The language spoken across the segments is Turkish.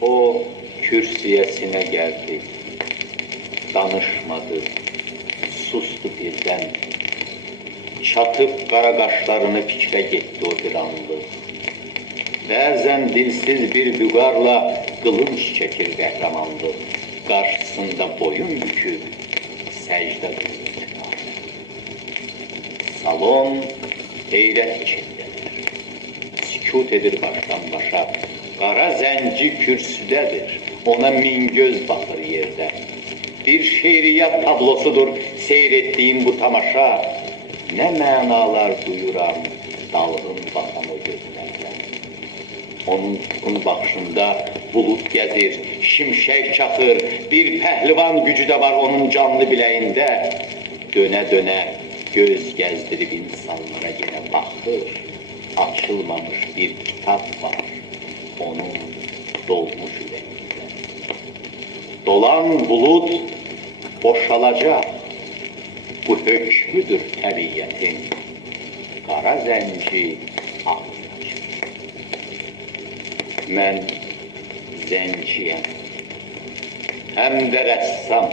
O kürsüyesine geldi, danışmadı, sustu birden. Çatıp kara kaşlarını fikre gitti o bir anlık. Bazen dilsiz bir bügarla kılınç çekir kahramanlık. Karşısında boyun büküp secde duyur. Salon heyret içindedir. Sükut edir baştan başa. Kara zenci kürsüdedir. Ona min göz bakır yerde. Bir şeiriyat tablosudur seyrettiğim bu tamaşa. Ne manalar duyuram dalgın bakan o gözlerden. Onun tutkun bakışında bulut gezir, şimşek çakır, bir pehlivan gücü de var onun canlı bileğinde. Döne döne göz gezdirip insanlara yine bakır. Açılmamış bir kitap var, onun dolmuş yüreğinde. Dolan bulut boşalacak, bu hükmüdür tabiyetin. Kara zenci ağlayacak. Ben zenciyim, hem de ressam.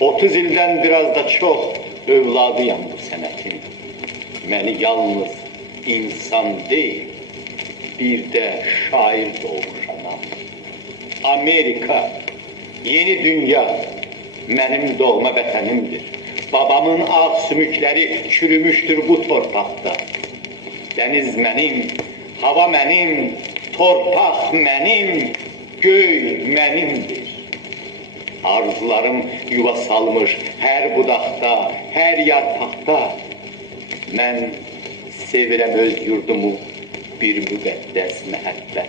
30 ilden biraz da çok övladıyam bu senetin. Beni yalnız insan değil, bir de şair doğmuş anam. Amerika, yeni dünya, benim doğma vətənimdir. Babamın ağ sümükleri çürümüştür bu torpaqda. Deniz benim, hava benim, torpaq benim, göy benimdir. Arzularım yuva salmış her budaqda, her yarpaqda. Ben sevirəm öz yurdumu bir müqəddəs məhəbbətle.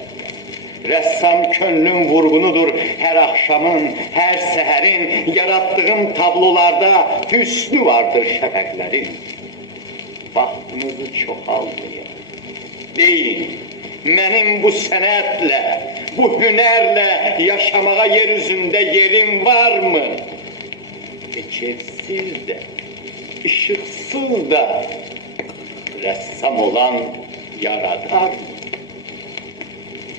Rəssam könlüm vurgunudur her akşamın, her seherin. Yarattığım tablolarda hüsnü vardır şəfəqlərin. Vaxtınızı çoxalmayın. Deyin, benim bu sənətlə, bu hünərlə yaşamağa yeryüzünde yerim var mı? Keçersiz de, ışıksız da ressam olan yaradar mı?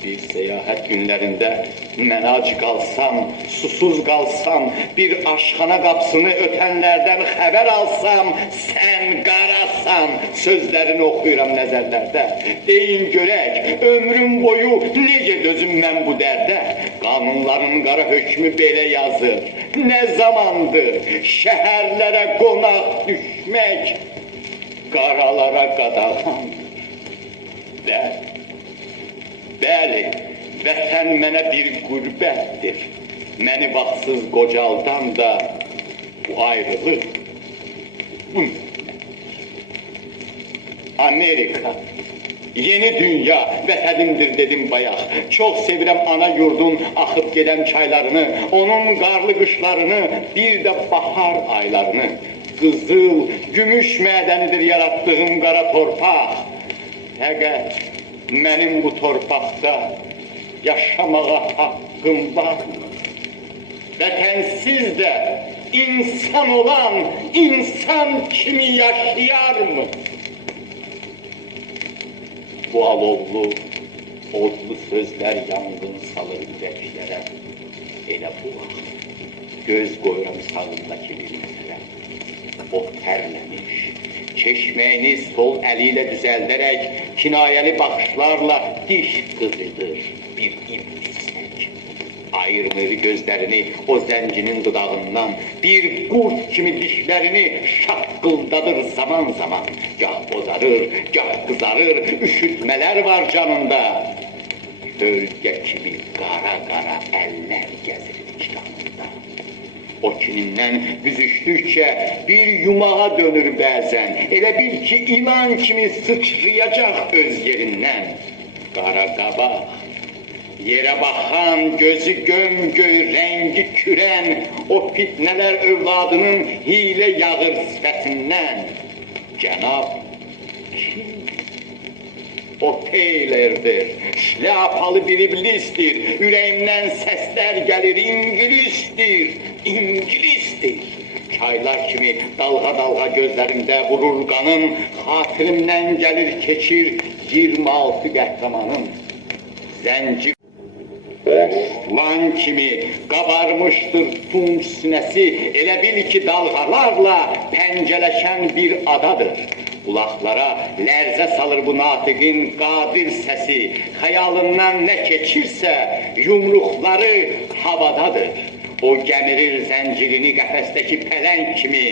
Bir seyahat günlerinde mən ac kalsam, susuz kalsam, bir aşxana kapısını ötenlerden haber alsam, sen qarasan, sözlerini okuyuram nezerlerde. Deyin görək, ömrüm boyu necə dözüm mən bu dərdə? Kanunların qara hökmü belə yazır. Ne zamandır şehirlere konak düşmek, qaralara qadağandır. Bəli, vətən mənə bir qürbətdir. Məni vaxtsız qocaldan da bu ayrılıq. Bu Amerika, yeni dünya vətənimdir dedim bayaq. Çox sevirəm ana yurdun axıb gedən çaylarını, onun qarlı qışlarını, bir də bahar aylarını. Qızıl, gümüş mədənidir yarattığım qara torpaq. Fəqət benim bu torpaqda yaşamağa hakkım var mı? Vətənsiz de insan olan insan kimi yaşayar mı? Bu alovlu, odlu sözler yangın salır ürəklərə. Elə bu vaxt göz qoyuram sağındakı bir məsələ. O tərləmiş, çeşmeyini sol eliyle düzelterek, kinayeli bakışlarla diş kızıdır bir iblislik. Ayırmır gözlerini o zencinin dudağından, bir kurt kimi dişlerini şakkıldadır zaman zaman. Gah bozarır, gah kızarır, üşütmeler var canında. Gölge kimi kara kara eller gezir vicdanında. O kininden büzüştükçe bir yumağa dönür bazen. Elə bil ki iman kimi sıçrayacak öz yerinden. Kara kabak, yere bakan, gözü gömgöy, rengi küren, o fitneler övladının hile yağır sifetinden. Cenab kim? O Taylor'dır, şlapalı bir iblistir, yüreğimden sesler gelir, İngilizdir, İngilizdir. Çaylar kimi dalga dalga gözlerimde vurur kanım, hatirimden gelir keçir 26 qəhrəmanım. Zenci Lan kimi qabarmışdır tunç sinəsi, elə bil ki dalğalarla pəncələşən bir adadır. Kulaklara lərzə salır bu natiqin qadir səsi, xəyalından nə keçirsə yumruqları havadadır. O gəmirir zəncirini qəfəsdəki pələng kimi,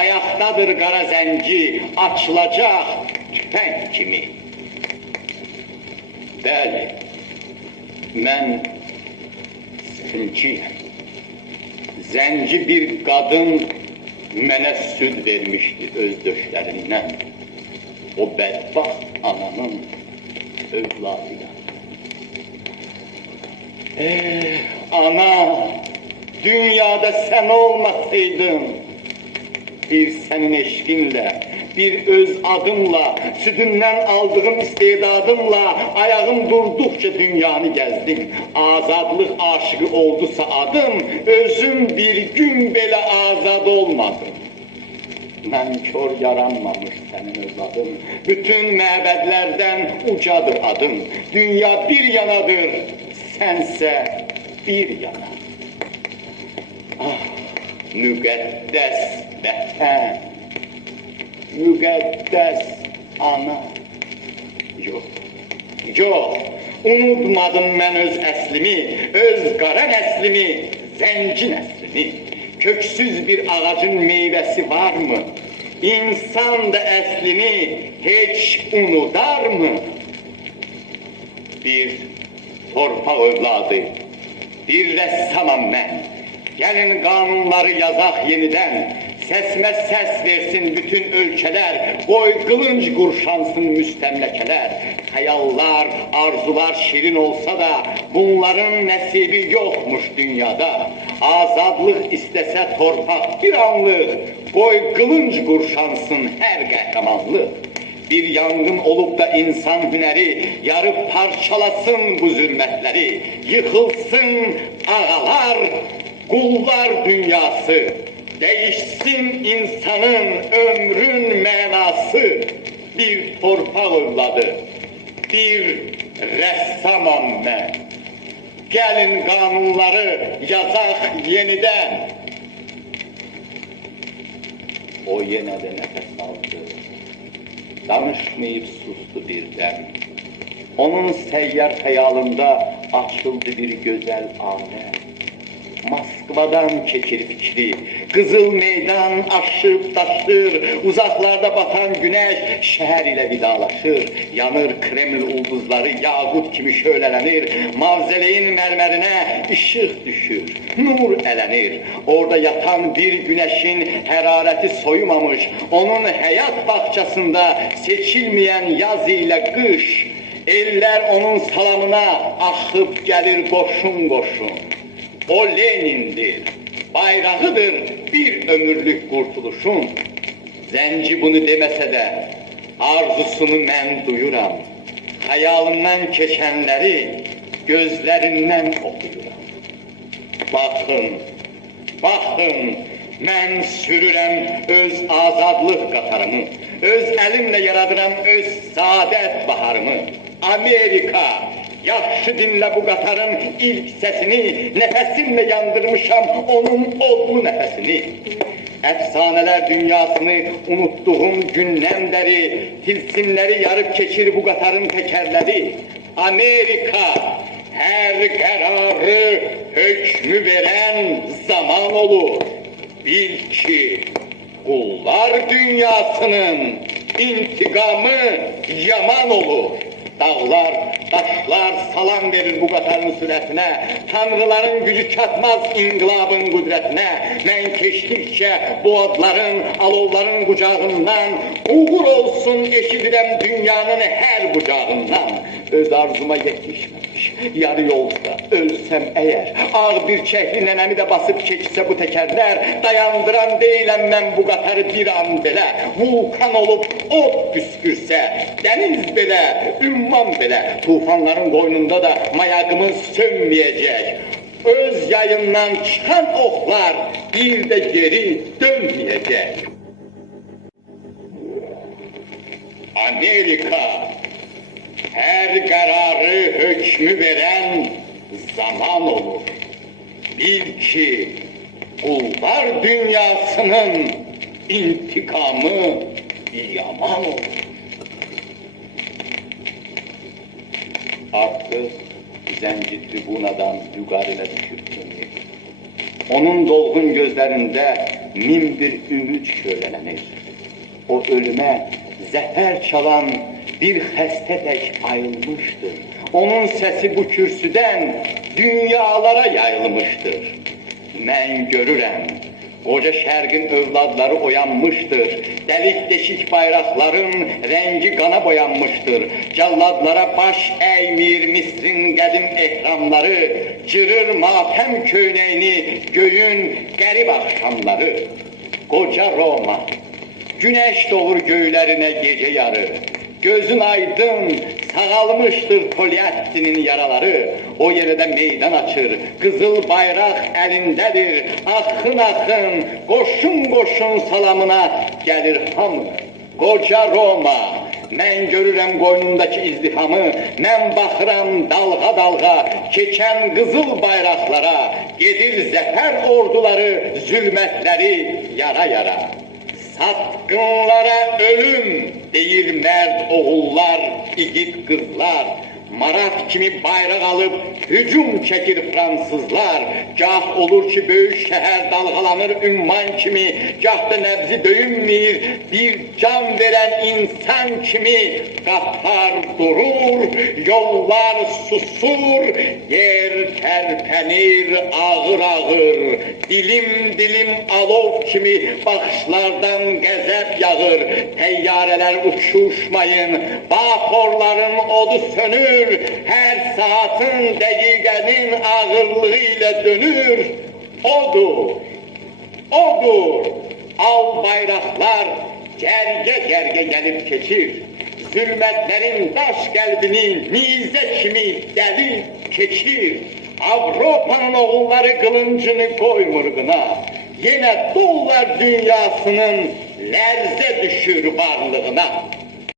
ayaqdadır qara zənci, açılacaq tüfəng kimi. Bəli, mən sıxıncıyım. Zənci bir qadın mənə süd vermişdi öz döşlərindən. O bədbaxt ananın övladıyam. Ana, dünyada sən olmasaydın, bir sənin eşqinlə, bir öz adımla, südündən aldığım istedadımla, ayağım durduqca dünyanı gəzdim. Azadlıq aşığı oldusa adım, özüm bir gün belə azad olmadım. Mən kör yaranmamış sənin övladım, bütün məbədlərdən ucadır adım. Dünya bir yanadır, sənsə bir yana. Ah, müqəddəs vətən, müqəddəs ana. Yox, yox, unutmadım mən öz əslimi, öz qara nəslimi, zənci nəslimi. Köksüz bir ağacın meyvəsi var mı? İnsan da əslini heç unutar mı? Bir torpaq övladı, bir rəssamam mən. Gəlin qanunları yazaq yenidən, səsimə səs versin bütün ölkələr, qoy qılınc qurşansın müstəmləkələr. Xəyallar, arzular şirin olsa da, bunların nəsibi yoxmuş dünyada. Azadlıq istəsə torpaq bir anlıq, qoy qılınc qurşansın hər qəhrəmanlıq. Bir yangın olub da insan hünəri, yarıb parçalasın bu zülmətləri. Yıxılsın ağalar, qullar dünyası, değişsin insanın ömrün mənası. Bir torpaq övladı, bir rəssamam mən. Gəlin qanunları yazaq yenidən. O yenə də nəfəs aldı, danışmayıb sustu birdən. Onun səyyar xəyalında açıldı bir gözəl aləm. Moskvadan keçir fikri, Qızıl meydan aşıb daşır, uzaqlarda batan günəş şəhər ilə vidalaşır. Yanır Kreml ulduzları, yaqut kimi şölələnir, mavzeleyin mərmərinə işıq düşür, nur ələnir. Orada yatan bir günəşin hərarəti soyumamış, onun həyat bağçasında seçilməyən yaz ilə qış. Eller onun salamına axıb gəlir qoşun qoşun. O Lenin'dir, bayrağıdır bir ömürlük kurtuluşun. Zənci bunu deməsə də, arzusunu mən duyuram. Xəyalından keçənləri gözlərindən oxuyuram. Baxın, baxın, mən sürürəm öz azadlıq qatarımı. Öz əlimlə yaradıram öz saadət baharımı. Amerika! Yaxşı dinlə bu qatarın ilk səsini, nəfəsimlə yandırmışam onun odlu nəfəsini. Əfsanələr dünyasını unuttuğum gündən bəri tilsimləri yarıb keçir bu qatarın təkərləri. Amerika, hər qərarı hökmü verən zaman olur. Bil ki, qullar dünyasının intiqamı yaman olur. Dağlar, daşlar salam verir bu qatarın sürətinə, tanrıların gücü çatmaz inqilabın qüdrətinə. Mən keçdikcə bu adların, alovların qucağından, uğur olsun eşidirəm dünyanın hər bucağından. Öz arzuma yetişməmiş, yarı yolda ölsəm əgər, ağ bir çəkli nənəmi də basıb keçsə bu təkərlər, dayandıran deyiləm mən bu qatarı bir an belə, vulkan olub od püskürsə, dəniz belə, ümman belə, tufanların qoynunda da mayaqımız sönməyəcək. Öz yayından çıxan oxlar bir də geri dönməyəcək. Amerika, hər qərarı hökmü verən zaman olur. Bil ki kullar dünyasının intikamı yaman olur. Artık zenci tribunadan yukarıya düşürdüm. Onun dolgun gözlerinde min bir ümit şölenenir. O ölüme zefer çalan bir heste tek ayrılmıştır. Onun sesi bu kürsüden dünyalara yayılmıştır. Ben görürəm, koca şərqin övladları oyanmıştır. Delik deşik bayrakların rengi kana boyanmıştır. Calladlara baş eğmir Misrin qədim ehramları, cırır matem köyneyini göğün garip akşamları. Koca Roma, güneş doğur göylerine gece yarı. Gözün aydın, sağalmıştır Polyattin'in yaraları. O yere de meydan açır, kızıl bayrak elindedir. Akın akın, koşun koşun salamına gelir hamı. Koca Roma, mən görürəm qoynundaki izdihamı, mən baxıram dalga dalga, keçən kızıl bayraklara, gedir zəfər orduları, zülmətləri yara yara. Satqınlara ölüm deyir mərd oğullar, igid qızlar. Marat kimi bayraq alıb hücum çekir Fransızlar. Gah olur ki böyük şehir dalgalanır ümman kimi, gah da nebzi döyünmeyir bir can veren insan kimi. Qaplar durur, yollar susur, yer terpenir ağır ağır. Dilim dilim alov kimi bakışlardan gazap yağır. Teyyareler uçuşmayın, vapurların odu sönür. Her saatin, dakikanin ağırlığıyla dönür. Odur, odur. Al bayraklar gerge gerge gelip geçir. Zulmetlerin taş kalbini nize kimi delip keçir. Avrupa'nın oğulları kılıncını koymurguna. Yine dolar dünyasının lerze düşür varlığına.